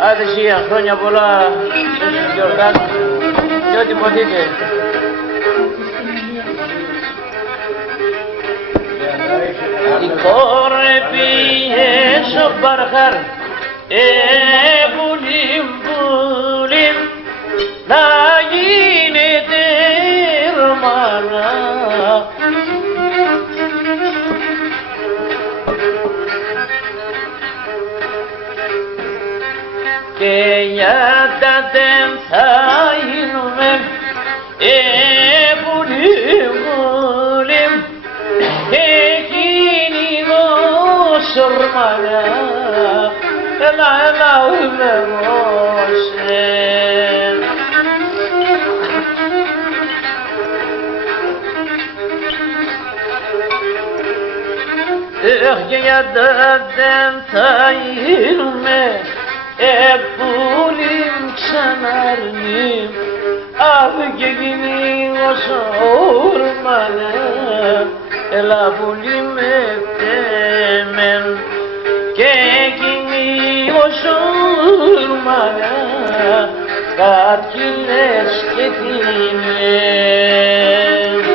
Άντε εσύ, χρόνια πολλά στους Γιορτάκους και ό,τι ποτείτε. Η κόρη πήγε στο Μπαρχάρ, πουλίμ, πουλίμ, να γίνεται ρμάνα. Και νιάτα δεν θα γίνουμε, πουλίμ, πουλίμ, εκείνη γοσορμάνα, έλα, έλα, ουλεμώσε. Και νιάτα δεν θα γίνουμε, πουλίμ ξαναρνίμ, αχ και εκείνη γοσορμάνα, έλα πουλίμ ετέμεν, και εκείνη γοσορμάνα, κάτι λες και τι λες.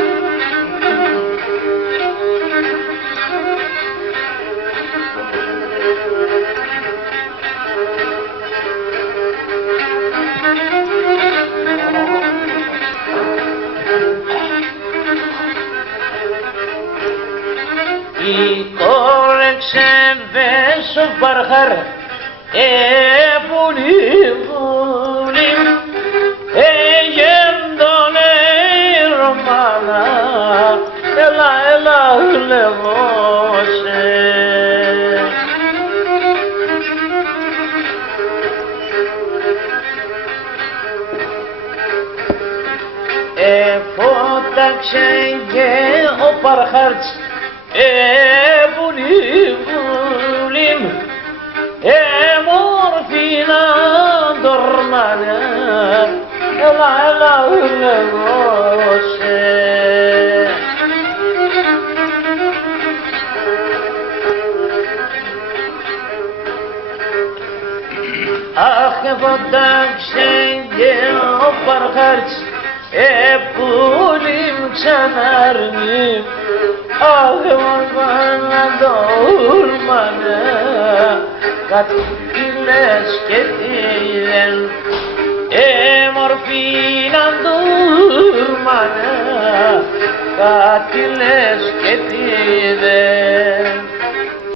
Η κόρεξε στο Μπαρχάρ, πουλίμ, πουλίμ, γέντονε ρομάνα, έλα, έλα, λεγώσε. Φώταξε και ο Παρχάρτς, πουλίμ, πουλίμ, μόρφινα ντορμάνα, έλα, έλα, λεγώσε. Αχ, φώταξε και ο Παρχάρτς, πουλίμ ξαναρνίμ, αχ, μορφάνα ντορμάνα, κάτι λες και τι λεν, μορφίνα ντορμάνα, κάτι λες και τι